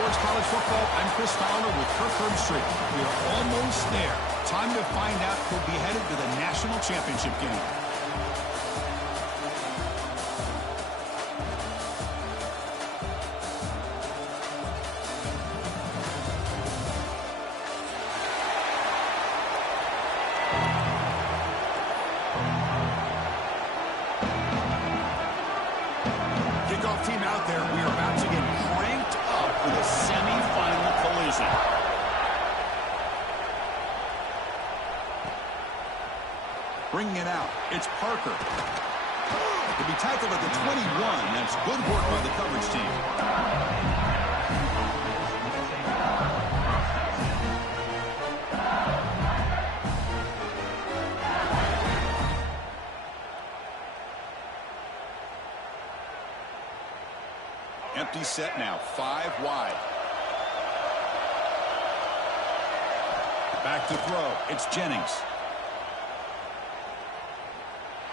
Sports College Football. I'm Chris Fowler with Kirk Herbstreit. We are almost there. Time to find out who'll be headed to the national championship game. Kickoff team out there. We are about to get cranked up with a semifinal collision. Bringing it out, it's Parker. To be tackled at the 21. That's good work by the coverage team. Empty set now, 5 wide. Back to throw, it's Jennings.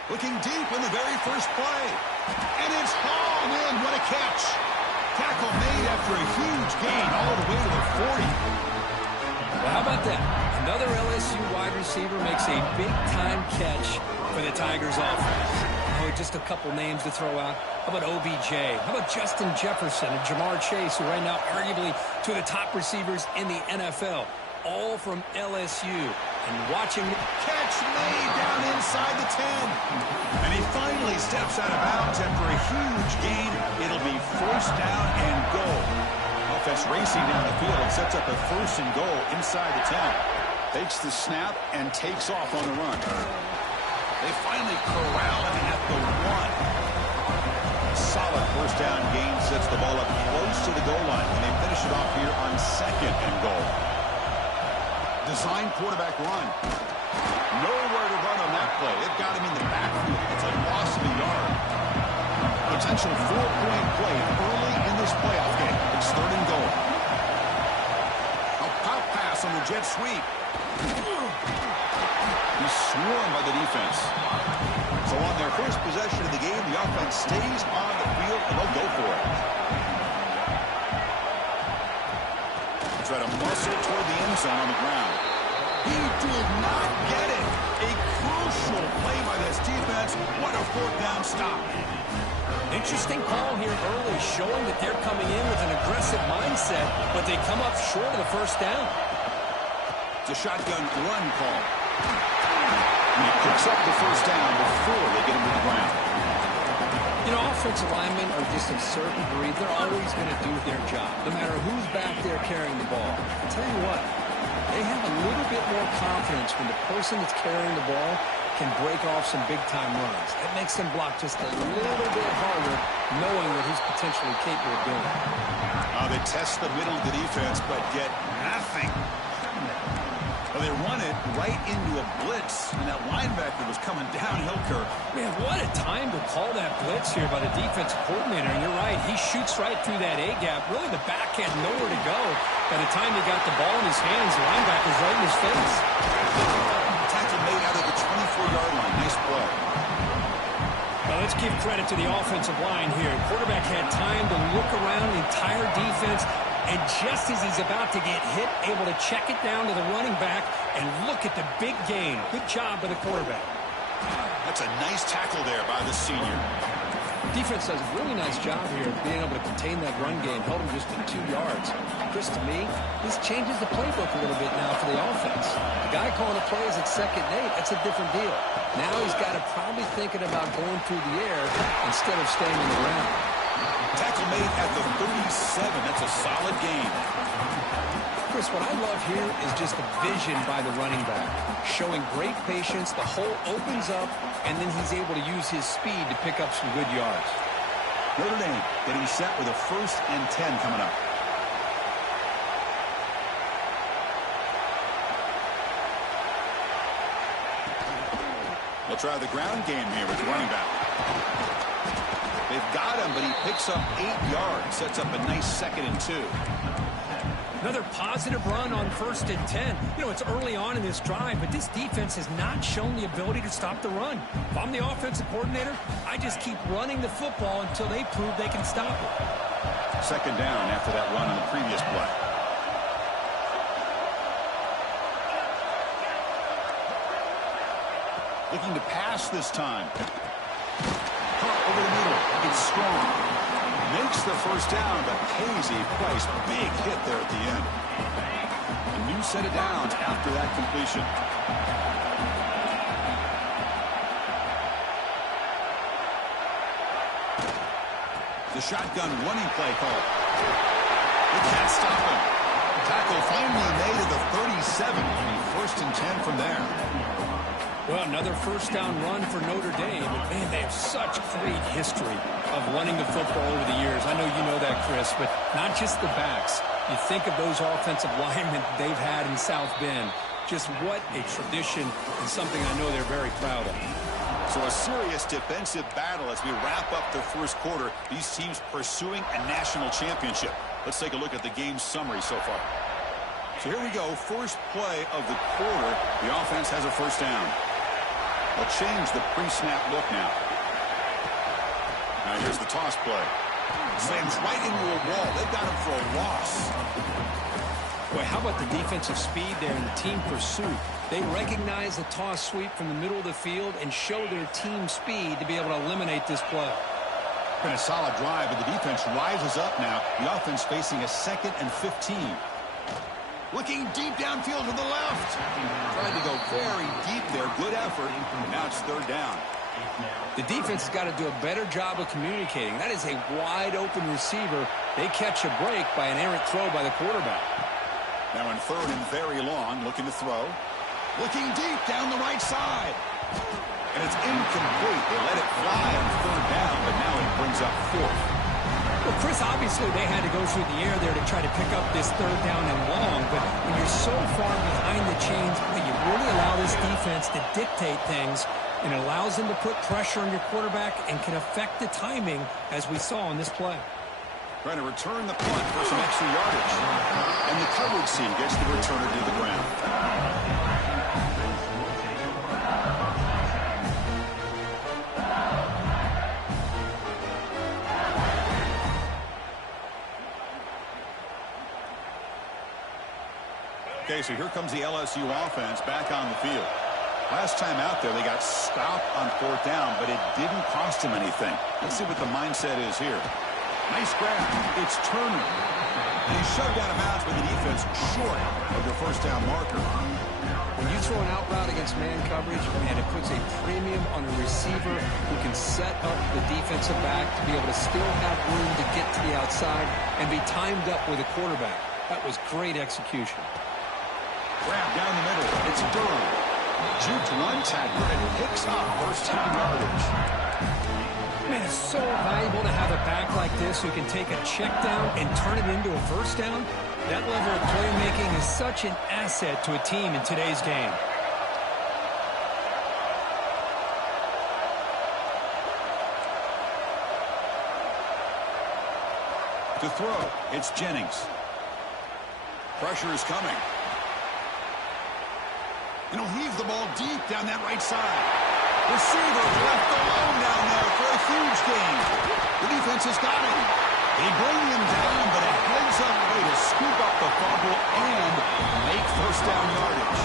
Looking deep in the very first play. And it's hauled in. What a catch. Tackle made after a huge gain all the way to the 40. Well, how about that? Another LSU wide receiver makes a big-time catch for the Tigers offense. Oh, just a couple names to throw out. How about OBJ? How about Justin Jefferson and Jamar Chase, who right now arguably two of the top receivers in the NFL, all from LSU. And watching the catch made down inside the 10. And he finally steps out of bounds after a huge gain. It'll be first down and goal. Offense racing down the field and sets up a first and goal inside the 10. Takes the snap and takes off on the run. They finally corral him at the 1. Solid first down gain sets the ball up close to the goal line. And they finish it off here on second and goal. Design quarterback run. Nowhere to run on that play. They've got him in the backfield. It's a loss of a yard. Potential 4-point play early in this playoff game. It's third and goal. A pop pass on the jet sweep. He's swarmed by the defense. So on their first possession of the game, the offense stays on the field and they'll go for it. Try to muscle toward the end zone on the ground. He did not get it. A crucial play by this defense. What a fourth down stop. Interesting call here early, showing that they're coming in with an aggressive mindset, but they come up short of the first down. It's a shotgun run call. And he picks up the first down before they get him to the ground. You know, offensive linemen are just a certain breed. They're always going to do their job, no matter who's back there carrying the ball. I'll tell you what, they have a little bit more confidence when the person that's carrying the ball can break off some big-time runs. That makes them block just a little bit harder, knowing what he's potentially capable of doing. They test the middle of the defense, but get nothing. Well, they run it right into a blitz, and that linebacker was coming downhill, Kirk. Man, what a time to call that blitz here by the defensive coordinator. And you're right, he shoots right through that A-gap. Really, the back had nowhere to go. By the time he got the ball in his hands, the linebacker's right in his face. Tackle made out of the 24-yard line. Nice play. Well, let's give credit to the offensive line here. Quarterback had time to look around the entire defense, and just as he's about to get hit, able to check it down to the running back, and look at the big gain. Good job by the quarterback. That's a nice tackle there by the senior. Defense does a really nice job here of being able to contain that run game, held him just to 2 yards. Chris, to me, this changes the playbook a little bit now for the offense. The guy calling the plays at 2nd and 8, that's a different deal. Now he's got to probably thinking about going through the air instead of staying in the ground. Tackle made at the 37. That's a solid gain. Chris, what I love here is just the vision by the running back. Showing great patience, the hole opens up, and then he's able to use his speed to pick up some good yards. Notre Dame getting set with a 1st and 10 coming up. They'll try the ground game here with the running back. They've got him, but he picks up 8 yards. Sets up a nice 2nd and 2. Another positive run on 1st and 10. You know, it's early on in this drive, but this defense has not shown the ability to stop the run. If I'm the offensive coordinator, I just keep running the football until they prove they can stop it. 2nd down after that run on the previous play. Looking to pass this time. Caught over the middle. It's strong. Makes the 1st down, but pays a price. Big hit there at the end. A new set of downs after that completion. The shotgun running play call. They can't stop him. The tackle finally made at the 37. And 1st and 10 from there. Well, another 1st down run for Notre Dame. And man, they have such great history of running the football over the years. I know you know that, Chris, but not just the backs. You think of those offensive linemen they've had in South Bend. Just what a tradition and something I know they're very proud of. So a serious defensive battle as we wrap up the 1st quarter. These teams pursuing a national championship. Let's take a look at the game summary so far. So here we go. 1st play of the quarter. The offense has a 1st down. They'll change the pre-snap look now. Now here's the toss play. Slams right into a wall. They've got him for a loss. Boy, how about the defensive speed there in the team pursuit? They recognize the toss sweep from the middle of the field and show their team speed to be able to eliminate this play. Been a solid drive, but the defense rises up now. The offense facing a 2nd and 15. Looking deep downfield to the left. Tried to go very deep there. Good effort. And now it's 3rd down. The defense has got to do a better job of communicating. That is a wide-open receiver. They catch a break by an errant throw by the quarterback. Now in 3rd and very long, looking to throw. Looking deep down the right side. And it's incomplete. They let it fly on 3rd down, but now it brings up 4th. Well, Chris, obviously they had to go through the air there to try to pick up this 3rd down and long, but when you're so far behind the chains, you really allow this defense to dictate things, and it allows them to put pressure on your quarterback and can affect the timing, as we saw on this play. Trying to return the punt for some extra yardage. And the coverage team gets the returner to the ground. Okay, so here comes the LSU offense back on the field. Last time out there, they got stopped on 4th down, but it didn't cost them anything. Let's see what the mindset is here. Nice grab. It's Turner. And he's shoved out of bounds with the defense short of the 1st down marker. When you throw an out route against man coverage, man, it puts a premium on a receiver who can set up the defensive back to be able to still have room to get to the outside and be timed up with a quarterback. That was great execution. Grab down the middle. It's Durham. Juked one tackler and picks up 1st down yardage. Man, it's so valuable to have a back like this who can take a check down and turn it into a 1st down. That level of playmaking is such an asset to a team in today's game. To throw, it's Jennings. Pressure is coming. And he'll heave the ball deep down that right side. Receiver left alone down there for a huge gain. The defense has got him. They bring him down, but a heads-up way to scoop up the fumble and make 1st down yardage.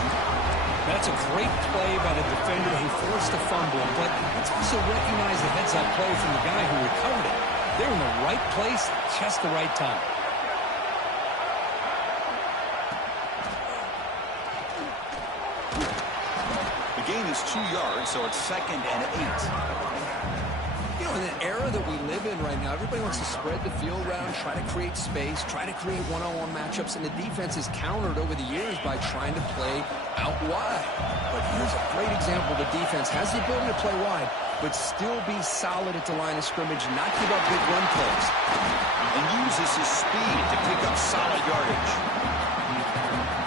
That's a great play by the defender who forced the fumble, but let's also recognize the heads-up play from the guy who recovered it. They're in the right place, just the right time. The gain is 2 yards, so it's 2nd and 8. You know, in an era that we live in right now, everybody wants to spread the field around, try to create space, try to create one-on-one matchups, and the defense is countered over the years by trying to play out wide. But here's a great example. The defense has the ability to play wide, but still be solid at the line of scrimmage, not give up big run plays. And uses his speed to pick up solid yardage.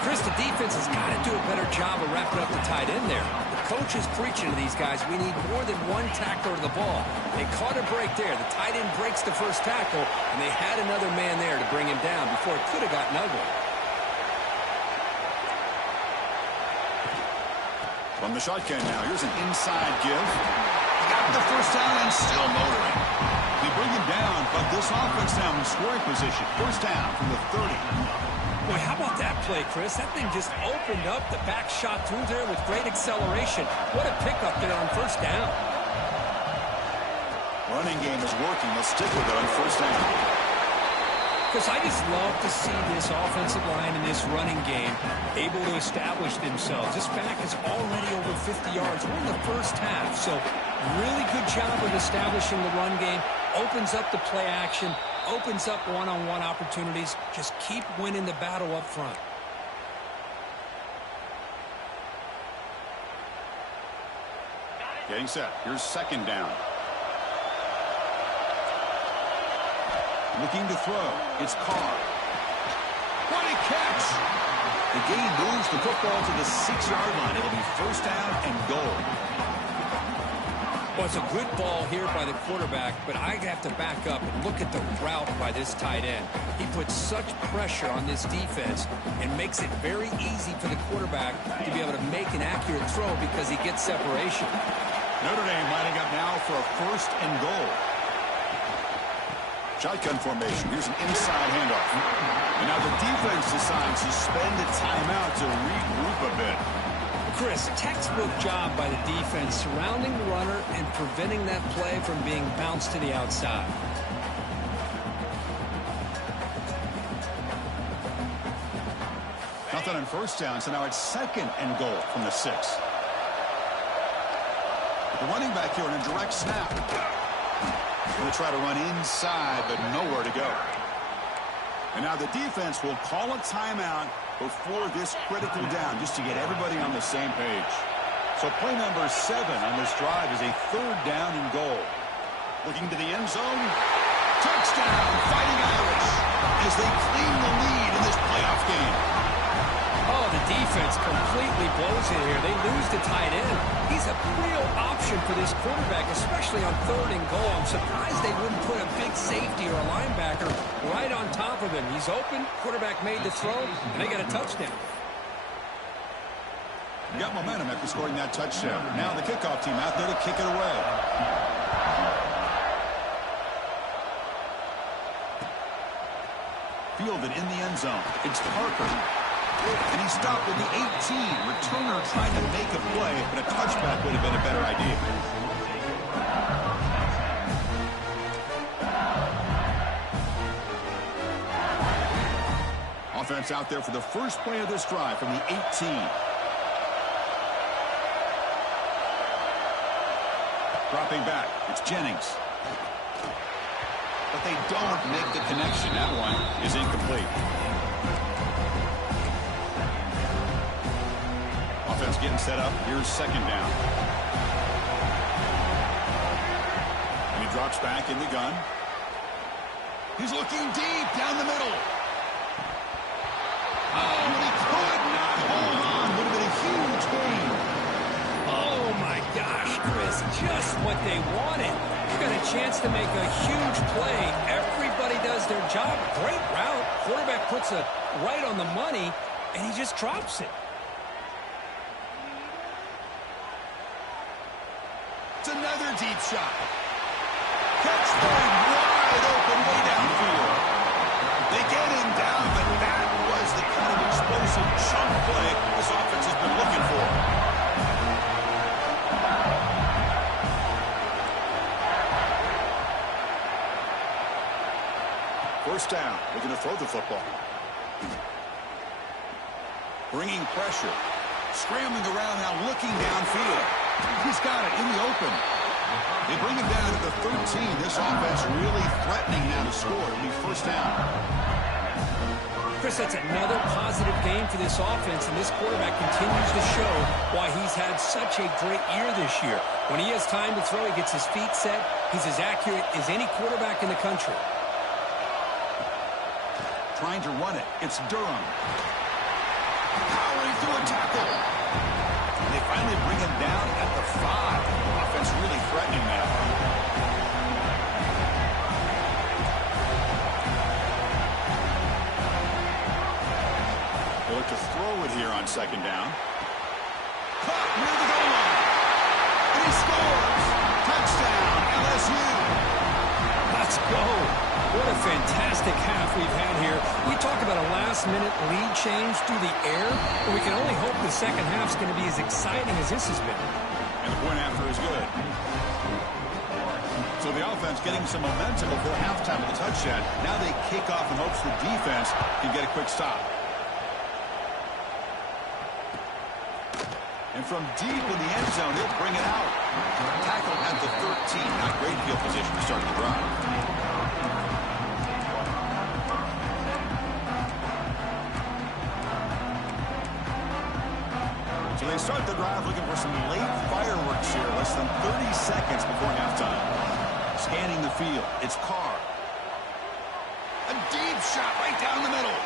Chris, the defense has got to do a better job of wrapping up the tight end there. The coach is preaching to these guys, we need more than one tackler to the ball. They caught a break there. The tight end breaks the first tackle, and they had another man there to bring him down before it could have gotten ugly. From the shotgun now, here's an inside give. He got the first down and still motoring. They bring him down, but this offense now in scoring position. First down from the 30. Boy, how about that play, Chris? That thing just opened up. The back shot through there with great acceleration. What a pickup there on first down. Running game is working. They'll stick with it on first down. Chris, I just love to see this offensive line and this running game able to establish themselves. This back is already over 50 yards. We're in the first half, so really good job of establishing the run game. Opens up the play action, opens up one-on-one opportunities. Just keep winning the battle up front. Getting set. Here's second down. Looking to throw. It's Carr. What a catch! The game moves the football to the 6-yard line. It'll be first down and goal. Well, it's a good ball here by the quarterback, but I have to back up and look at the route by this tight end. He puts such pressure on this defense and makes it very easy for the quarterback to be able to make an accurate throw because he gets separation. Notre Dame lining up now for a first and goal. Shotgun formation. Here's an inside handoff. And now the defense decides to spend a timeout to regroup a bit. Chris, textbook job by the defense surrounding the runner and preventing that play from being bounced to the outside. Nothing on first down, so now it's second and goal from the 6. The running back here in a direct snap. Going to try to run inside, but nowhere to go. And now the defense will call a timeout before this critical down, just to get everybody on the same page. So play number 7 on this drive is a third down and goal. Looking to the end zone. Touchdown, Fighting Irish, as they clean the lead in this playoff game. Oh, the defense completely blows it here. They lose the tight end. He's a real option for this quarterback, especially on third and goal. I'm surprised they wouldn't put a big safety or a linebacker right on top of him. He's open. Quarterback made the throw, and they got a touchdown. You got momentum after scoring that touchdown. Now the kickoff team out there to kick it away. Fielded in the end zone. It's Parker. And he stopped at the 18. Returner trying to make a play, but a touchback would have been a better idea. Offense out there for the first play of this drive from the 18. Dropping back. It's Jennings. But they don't make the connection. That one is incomplete. Offense getting set up. Here's second down. And he drops back in the gun. He's looking deep down the middle. Oh, he could not hold on. Would have been a huge gain. Oh, my gosh, Chris. Just what they wanted. You got a chance to make a huge play. Everybody does their job. Great route. Quarterback puts it right on the money, and he just drops it. It's another deep shot. Catch point wide open way downfield. They get him down, but that was the kind of explosive chunk play this offense has been looking for. First down. Looking to throw the football. Bringing pressure. Scrambling around now, looking downfield. He's got it in the open. They bring him down to the 13. This offense really threatening now to score. It'll be first down. Chris, that's another positive game for this offense, and this quarterback continues to show why he's had such a great year this year. When he has time to throw, he gets his feet set. He's as accurate as any quarterback in the country. Trying to run it. It's Durham. Powering through a tackle. And they finally bring him down at the 5. Offense really threatening now. They look to throw it here on second down. Caught near the goal go. What a fantastic half we've had here. We talk about a last-minute lead change through the air, but we can only hope the second half's going to be as exciting as this has been. And the point after is good. So the offense getting some momentum before halftime with a touchdown. Now they kick off in hopes the defense can get a quick stop. And from deep in the end zone, he'll bring it out. Tackled at the 13. Not great field position to start the drive. So they start the drive looking for some late fireworks here. Less than 30 seconds before halftime. Scanning the field. It's Carr. A deep shot right down the middle.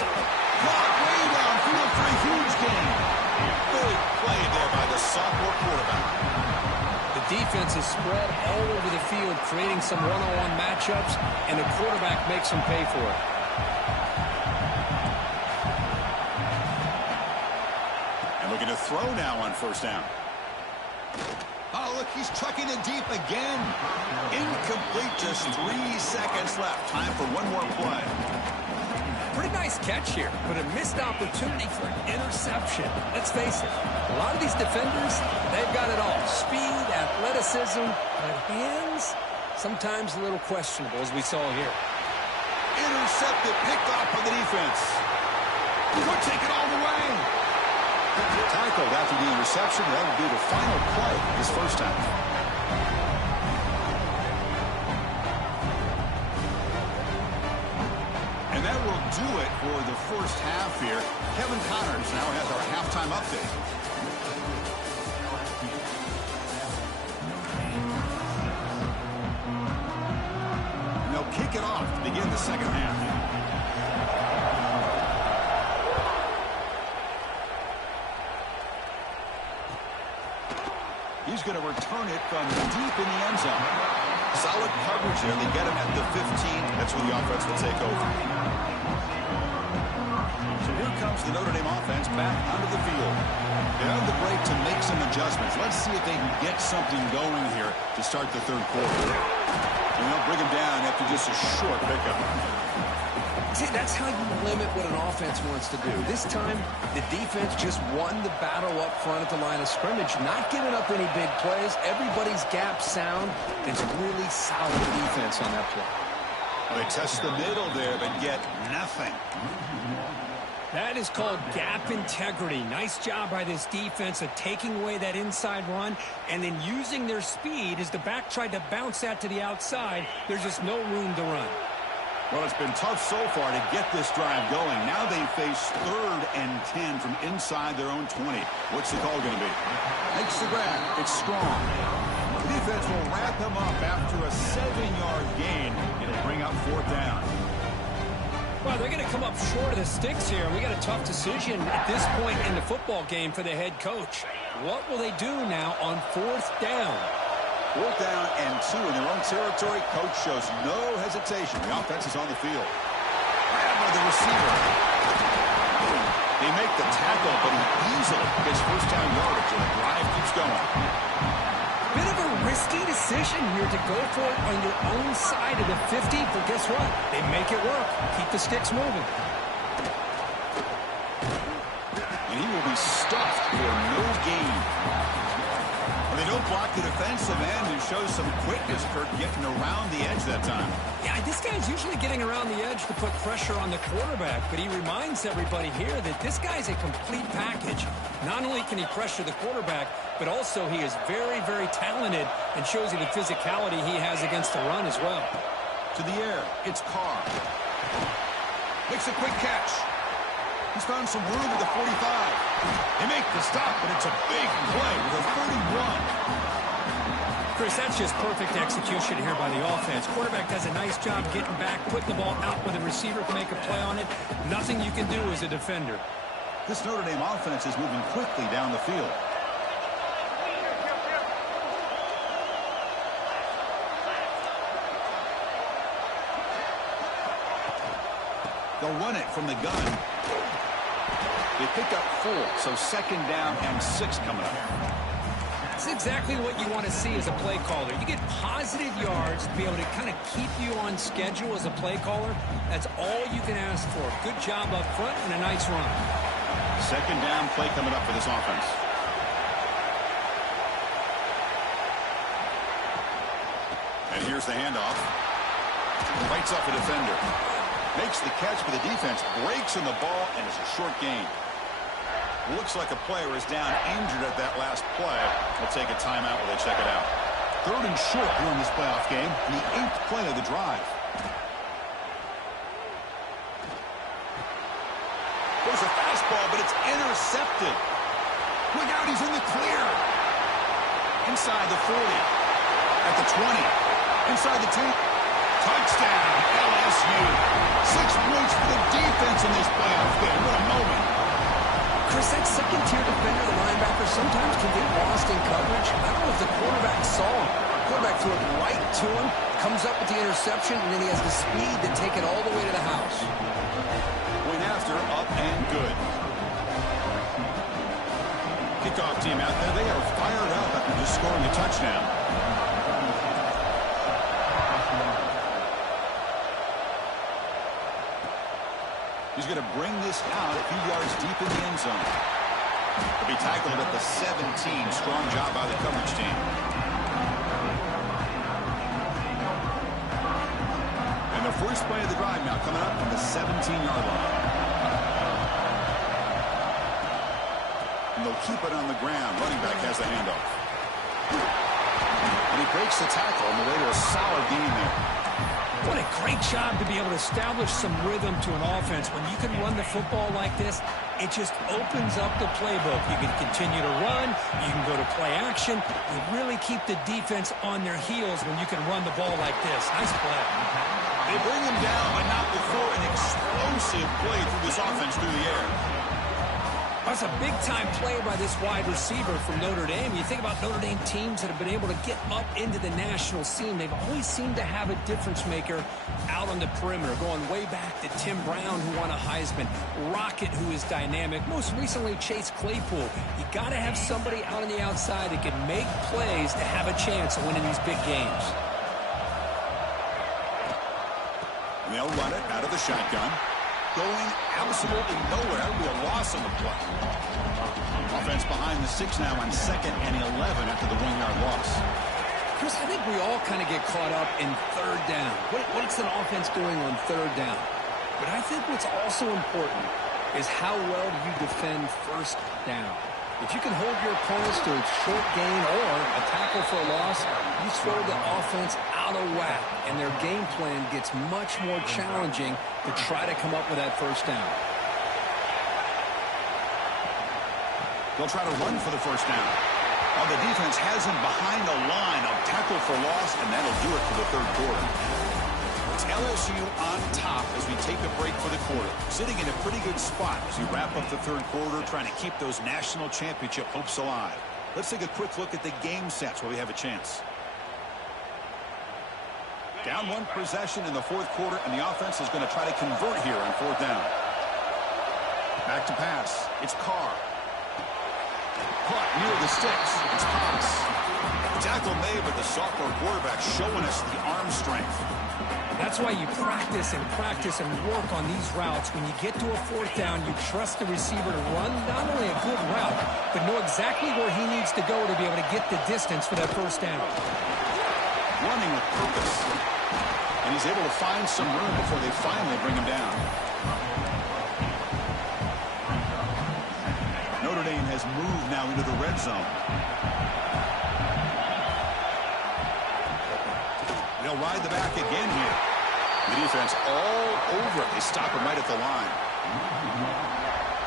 Caught way downfield for a huge gain. Big play there by the sophomore quarterback. The defense is spread all over the field, creating some one-on-one matchups, and the quarterback makes them pay for it. And looking to throw now on first down. Oh, look, he's chucking it deep again. Incomplete, just 3 seconds left. Time for one more play. Pretty nice catch here, but a missed opportunity for an interception. Let's face it, a lot of these defenders, they've got it all. Speed, athleticism, but hands, sometimes a little questionable, as we saw here. Intercepted, picked off by the defense. Could take it all the way. Tackled after the interception. That would be the final play this first time. And that will do it for the first half here. Kevin Connors now has our halftime update. And they'll kick it off to begin the second half. He's going to return it from deep in the end zone. Solid coverage there. They get him at the 15. That's where the offense will take over. So here comes the Notre Dame offense back onto the field. They have the break to make some adjustments. Let's see if they can get something going here to start the third quarter. And they'll bring him down after just a short pickup. See, that's how you limit what an offense wants to do. This time, the defense just won the battle up front at the line of scrimmage, not giving up any big plays. Everybody's gap sound. It's really solid defense on that play. Well, they test the middle there, but get nothing. That is called gap integrity. Nice job by this defense of taking away that inside run and then using their speed as the back tried to bounce that to the outside. There's just no room to run. Well, it's been tough so far to get this drive going. Now they face 3rd and 10 from inside their own 20. What's the call going to be? Makes the grab. It's strong. The defense will wrap him up after a 7-yard gain. It'll bring up 4th down. Well, they're going to come up short of the sticks here. We got a tough decision at this point in the football game for the head coach. What will they do now on 4th down? 4th down and 2 in their own territory. Coach shows no hesitation. The offense is on the field. Grab by the receiver. They make the tackle, but he easily gets first down yardage, and the drive keeps going. Bit of a risky decision here to go for it on your own side of the 50, but guess what? They make it work. Keep the sticks moving. And he will be stuffed for no gain. They don't block the defensive end, who shows some quickness, Kirk, getting around the edge that time. Yeah, this guy's usually getting around the edge to put pressure on the quarterback, but he reminds everybody here that this guy's a complete package. Not only can he pressure the quarterback, but also he is very, very talented and shows you the physicality he has against the run as well. To the air, it's Carr. Makes a quick catch. He's found some room at the 45. They make the stop, but it's a big play with a 31. Chris, that's just perfect execution here by the offense. Quarterback does a nice job getting back, putting the ball out where the receiver can make a play on it. Nothing you can do as a defender. This Notre Dame offense is moving quickly down the field. They'll run it from the gun. They pick up 4, so 2nd down and 6 coming up. It's exactly what you want to see as a play caller. You get positive yards to be able to kind of keep you on schedule as a play caller. That's all you can ask for. Good job up front and a nice run. Second down play coming up for this offense. And here's the handoff. Fights off a defender. Makes the catch, but the defense breaks in the ball, and it's a short gain. Looks like a player is down injured at that last play. We'll take a timeout while they check it out. Third and short here in this playoff game, and the 8th play of the drive. There's a fastball, but it's intercepted. Look out, he's in the clear. Inside the 40. At the 20. Inside the 10. Touchdown, LSU. 6 points for the defense in this playoff game. What a moment. Chris, that second-tier defender, the linebacker, sometimes can get lost in coverage. I don't know if the quarterback saw him. The quarterback threw it right to him, comes up with the interception, and then he has the speed to take it all the way to the house. Point after, up and good. Kickoff team out there. They are fired up after just scoring a touchdown. He's going to bring this out a few yards deep in the end zone. He'll be tackled at the 17. Strong job by the coverage team. And the first play of the drive now coming up from the 17-yard line. And they'll keep it on the ground. Running back has the handoff. And he breaks the tackle on the way to a solid gain there. What a great job to be able to establish some rhythm to an offense. When you can run the football like this, it just opens up the playbook. You can continue to run. You can go to play action. You really keep the defense on their heels when you can run the ball like this. Nice play. They bring him down, but not before an explosive play through this offense through the air. That's a big-time play by this wide receiver from Notre Dame. You think about Notre Dame teams that have been able to get up into the national scene. They've always seemed to have a difference-maker out on the perimeter, going way back to Tim Brown, who won a Heisman, Rocket, who is dynamic, most recently Chase Claypool. You got to have somebody out on the outside that can make plays to have a chance of winning these big games. And they'll run it out of the shotgun. Going absolutely nowhere. That'll be a loss on the play. Offense behind the 6 now on 2nd and 11 after the 1-yard loss. Chris, I think we all kind of get caught up in third down. What's an offense doing on third down? But I think what's also important is how well do you defend first down. If you can hold your opponents to a short gain or a tackle for a loss, you throw the offense out of whack, and their game plan gets much more challenging to try to come up with that first down. They'll try to run for the first down. Well, the defense has him behind a line of tackle for loss, and that'll do it for the third quarter. It's LSU on top as we take a break for the quarter. Sitting in a pretty good spot as we wrap up the third quarter, trying to keep those national championship hopes alive. Let's take a quick look at the game sets where we have a chance. Down 1 possession in the fourth quarter, and the offense is going to try to convert here on 4th down. Back to pass. It's Carr. Caught near the sticks. It's Haas. Tackle made, but the sophomore quarterback showing us the arm strength. That's why you practice and work on these routes. When you get to a 4th down, you trust the receiver to run not only a good route, but know exactly where he needs to go to be able to get the distance for that first down. Running with purpose. And he's able to find some room before they finally bring him down. Notre Dame has moved now into the red zone. They'll ride the back again here. The defense all over it. They stop him right at the line.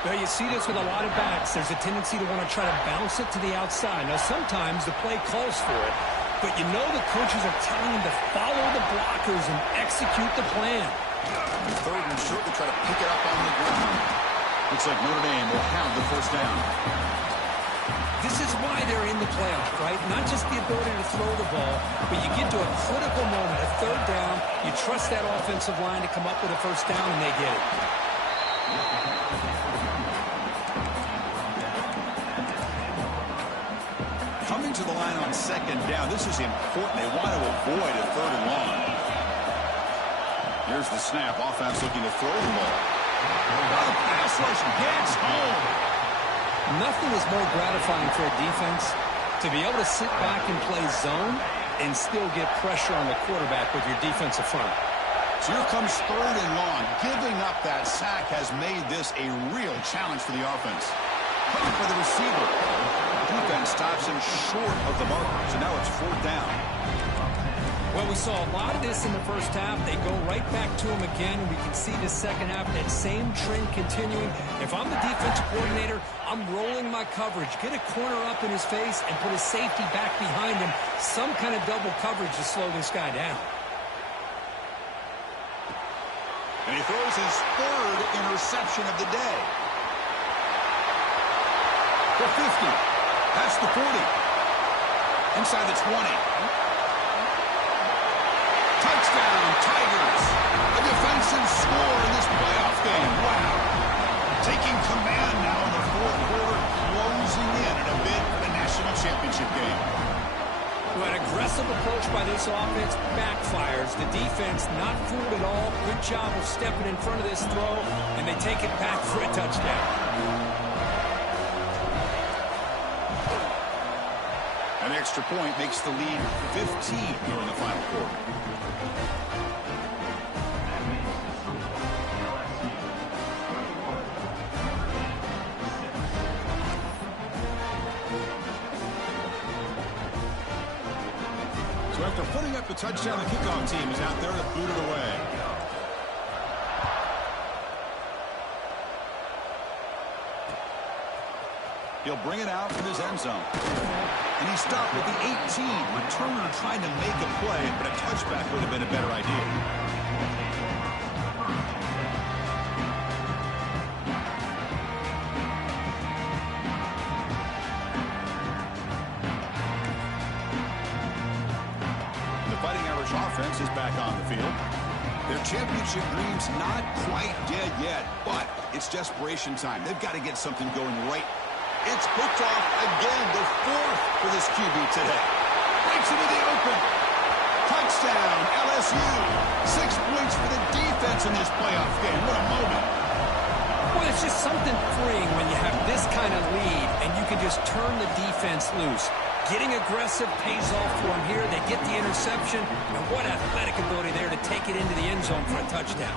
Well, you see this with a lot of backs. There's a tendency to want to try to bounce it to the outside. Now, sometimes the play calls for it, but you know the coaches are telling them to follow the blockers and execute the plan. Third and short, they try to pick it up on the ground. Looks like Notre Dame will have the first down. This is why they're in the playoff, right? Not just the ability to throw the ball, but you get to a critical moment, a third down, you trust that offensive line to come up with a first down, and they get it. Coming to the line on second down. This is important. They want to avoid a third and long. Here's the snap. Offense looking to throw the ball. Oh, the pass rush gets home. Nothing is more gratifying for a defense to be able to sit back and play zone and still get pressure on the quarterback with your defensive front. So here comes third and long. Giving up that sack has made this a real challenge for the offense. Coming for the receiver. The defense stops him short of the marker. So now it's fourth down. Well, we saw a lot of this in the first half. They go right back to him again. We can see the second half, that same trend continuing. If I'm the defensive coordinator, I'm rolling my coverage. Get a corner up in his face and put a safety back behind him. Some kind of double coverage to slow this guy down. And he throws his third interception of the day. For 50. That's the 40. Inside the 20. Touchdown, Tigers. A defensive score in this playoff game. Wow. Taking command now in the fourth quarter, closing in a bid for the national championship game. Well, an aggressive approach by this offense backfires. The defense not fooled at all. Good job of stepping in front of this throw, and they take it back for a touchdown. An extra point makes the lead 15 here in the final quarter. So after putting up the touchdown, the kickoff team is out there to boot it away. He'll bring it out from his end zone. And he stopped at the 18. Returner trying to make a play, but a touchback would have been a better idea. The Fighting Irish offense is back on the field. Their championship dreams not quite dead yet, but it's desperation time. They've got to get something going right. It's picked off again, the fourth for this QB today. Breaks into the open. Touchdown, LSU. 6 points for the defense in this playoff game. What a moment. Well, it's just something freeing when you have this kind of lead and you can just turn the defense loose. Getting aggressive pays off for them here. They get the interception, and what athletic ability there to take it into the end zone for a touchdown.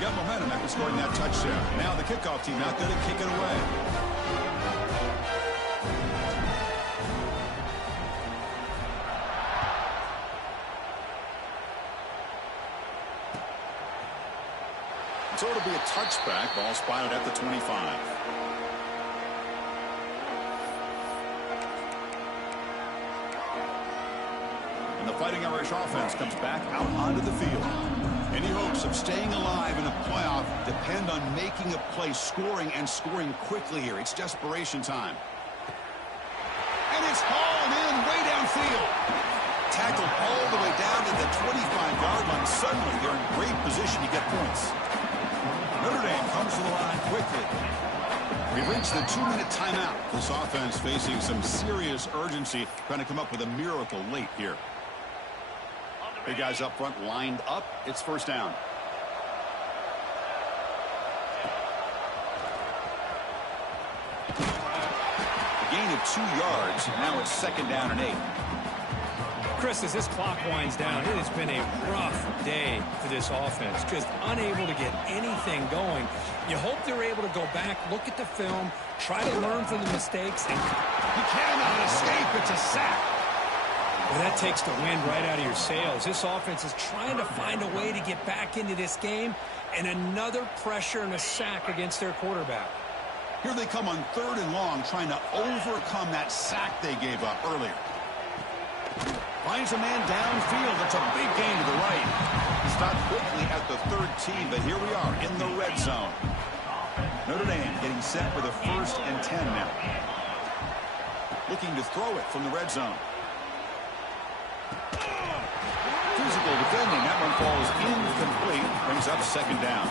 Got momentum after scoring that touchdown. Now the kickoff team out there to kick it away. So it'll be a touchback. Ball spotted at the 25. And the Fighting Irish offense comes back out onto the field. Any hopes of staying alive in a playoff depend on making a play, scoring, and scoring quickly here. It's desperation time. And it's hauled in way downfield. Tackled all the way down to the 25-yard line. Suddenly, they're in great position to get points. Notre Dame comes to the line quickly. We've reached the 2-minute timeout. This offense facing some serious urgency, trying to come up with a miracle late here. Big guys up front lined up. It's first down. A gain of 2 yards. Now it's second down and 8. Chris, as this clock winds down, it has been a rough day for this offense. Just unable to get anything going. You hope they're able to go back, look at the film, try to learn from the mistakes. And he cannot escape. It's a sack. Well, that takes the wind right out of your sails. This offense is trying to find a way to get back into this game, and another pressure and a sack against their quarterback. Here they come on third and long, trying to overcome that sack they gave up earlier. Finds a man downfield. It's a big gain to the right. Stopped quickly at the 13, but here we are in the red zone. Notre Dame getting set for the 1st and 10 now. Looking to throw it from the red zone. 15 physical defending. That one falls incomplete. Brings up second down.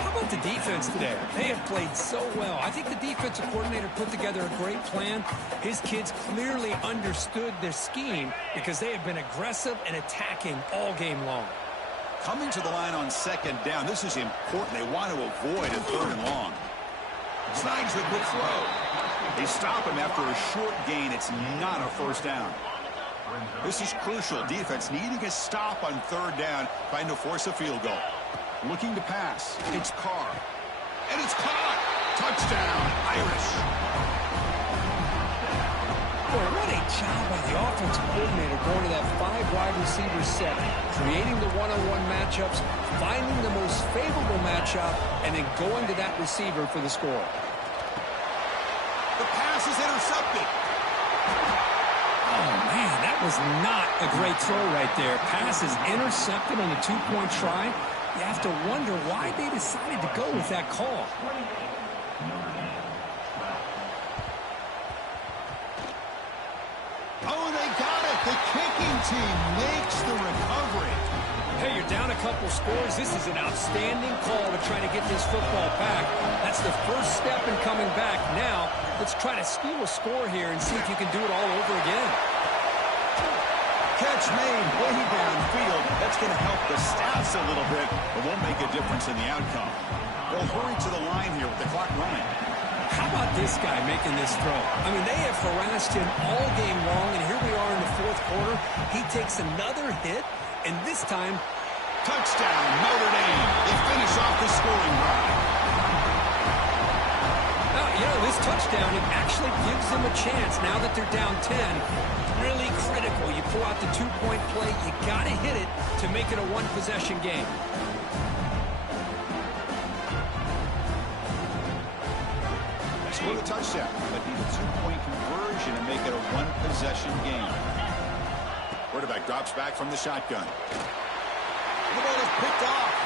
How about the defense today? They have played so well. I think the defensive coordinator put together a great plan. His kids clearly understood their scheme because they have been aggressive and attacking all game long. Coming to the line on second down. This is important. They want to avoid a third and long. Snags the quick throw. They stop him after a short gain. It's not a first down. This is crucial. Defense needing a stop on third down, trying to force a field goal. Looking to pass. It's Carr. And it's caught. Touchdown, Irish. Boy, what a job by the offensive coordinator going to that 5 wide receiver set, creating the one-on-one matchups, finding the most favorable matchup, and then going to that receiver for the score. The pass is intercepted. Oh, man, that was not a great throw right there. Pass is intercepted on the 2-point try. You have to wonder why they decided to go with that call. Oh, they got it. The kicking team makes the recovery. Hey, you're down a couple scores. This is an outstanding call to try to get this football back. That's the first step in coming back. Now, let's try to steal a score here and see if you can do it all over again. Catch made way downfield. That's going to help the stats a little bit, but won't make a difference in the outcome. They'll hurry to the line here with the clock running. How about this guy making this throw? I mean, they have harassed him all game long, and here we are in the fourth quarter. He takes another hit, and this time, touchdown, Notre Dame. They finish off the scoring drive. Now, you know, this touchdown, it actually gives them a chance now that they're down 10. Really critical. You pull out the 2-point play. You got to hit it to make it a one-possession game. Score the touchdown, but need a 2-point conversion and make it a one-possession game. Quarterback drops back from the shotgun. The ball is picked off.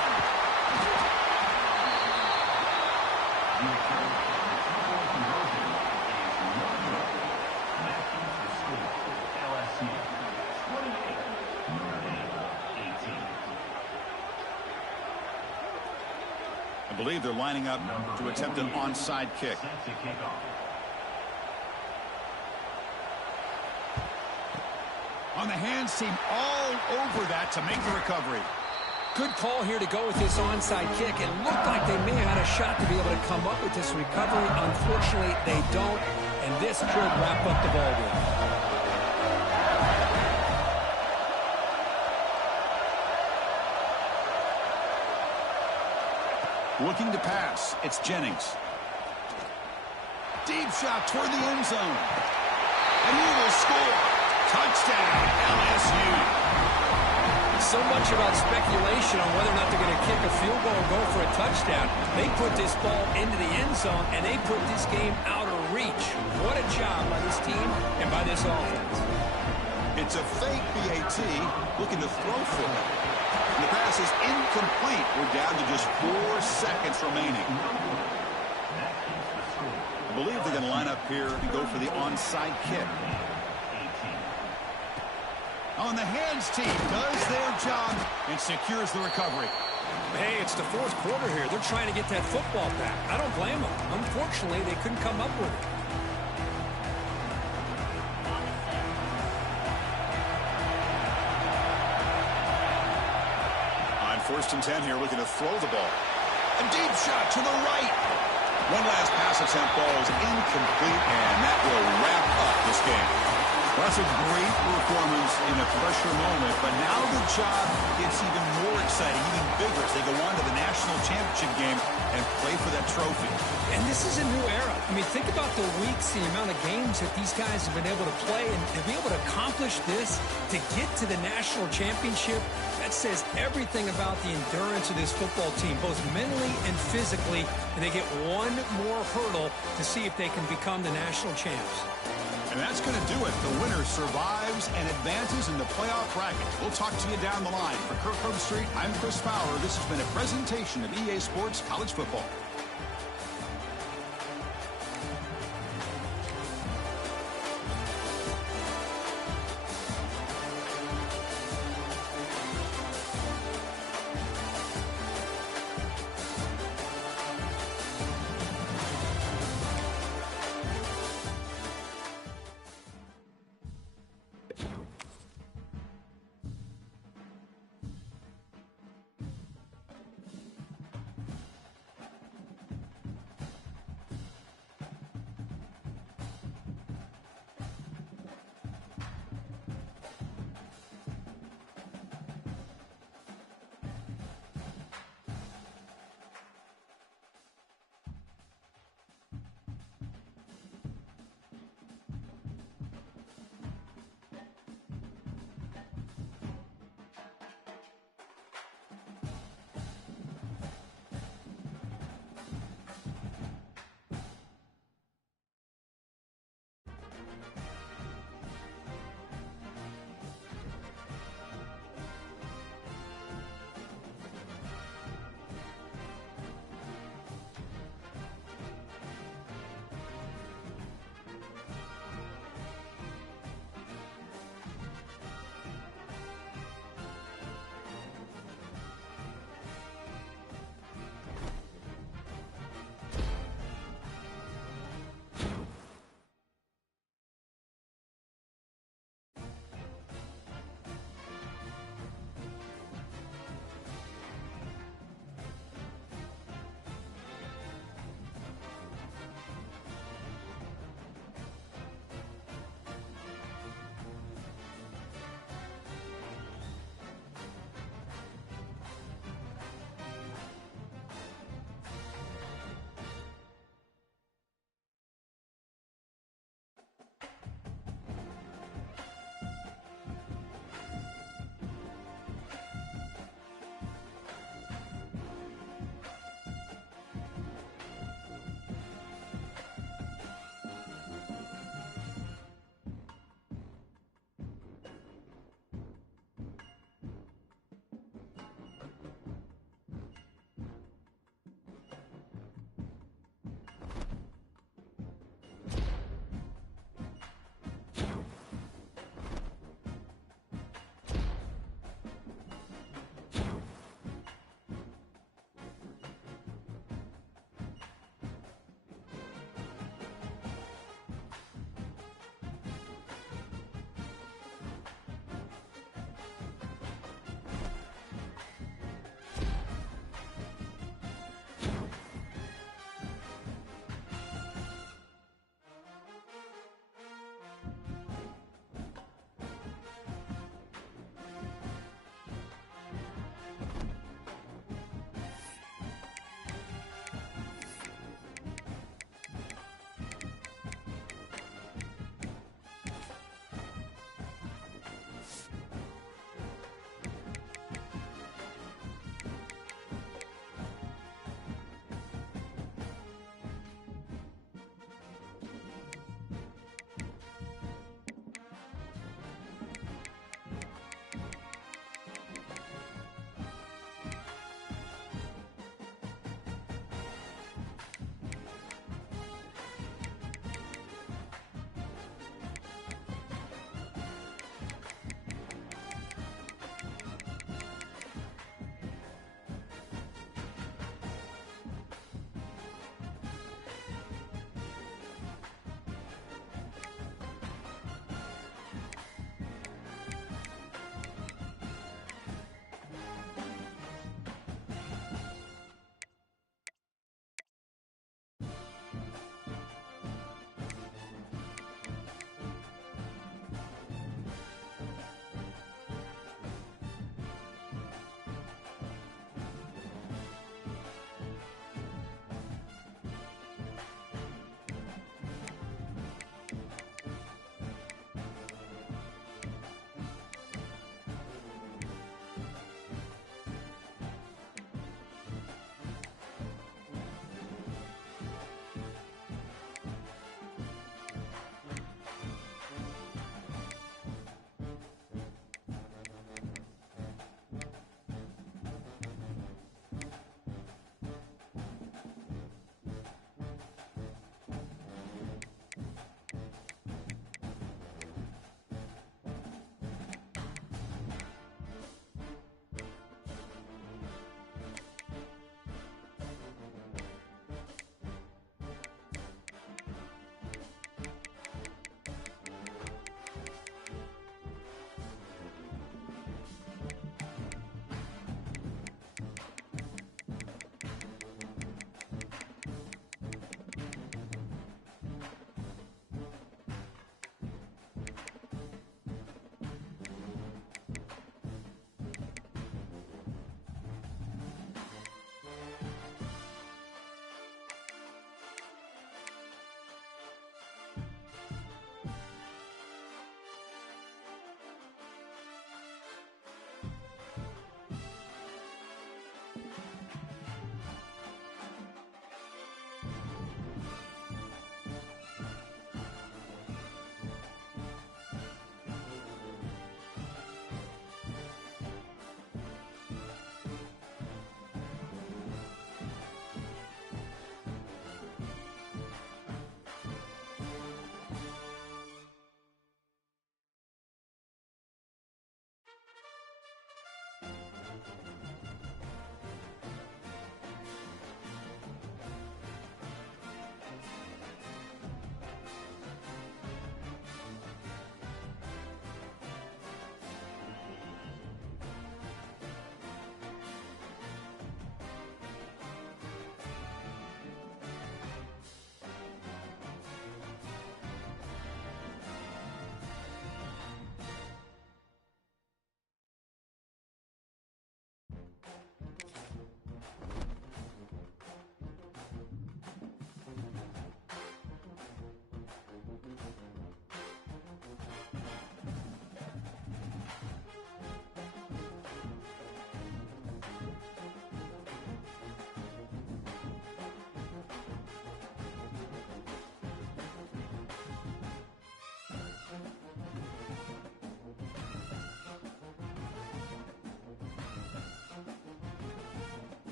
I believe they're lining up to attempt an onside kick. On the hands team all over that to make the recovery. Good call here to go with this onside kick. It looked like they may have had a shot to be able to come up with this recovery. Unfortunately, they don't, and this could wrap up the ball game. Looking to pass. It's Jennings. Deep shot toward the end zone. And he will score. Touchdown, LSU. So much about speculation on whether or not they're going to kick a field goal or go for a touchdown. They put this ball into the end zone, and they put this game out of reach. What a job by this team and by this offense. It's a fake BAT looking to throw for it. And the pass is incomplete. We're down to just 4 seconds remaining. I believe they're going to line up here and go for the onside kick. On the hands team does their job and secures the recovery. Hey, it's the fourth quarter here. They're trying to get that football back. I don't blame them. Unfortunately, they couldn't come up with it. On 1st and 10 here, looking to throw the ball. A deep shot to the right. One last pass attempt, ball is incomplete, and that will wrap up this game. Well, that's a great performance in a pressure moment, but now the job gets even more exciting, even bigger as they go on to the national championship game and play for that trophy. And this is a new era. I mean, think about the weeks, the amount of games that these guys have been able to play, and to be able to accomplish this, to get to the national championship, that says everything about the endurance of this football team, both mentally and physically, and they get one more hurdle to see if they can become the national champs. And that's going to do it. The winner survives and advances in the playoff bracket. We'll talk to you down the line. For Kirk Herbstreit, I'm Chris Fowler. This has been a presentation of EA Sports College Football.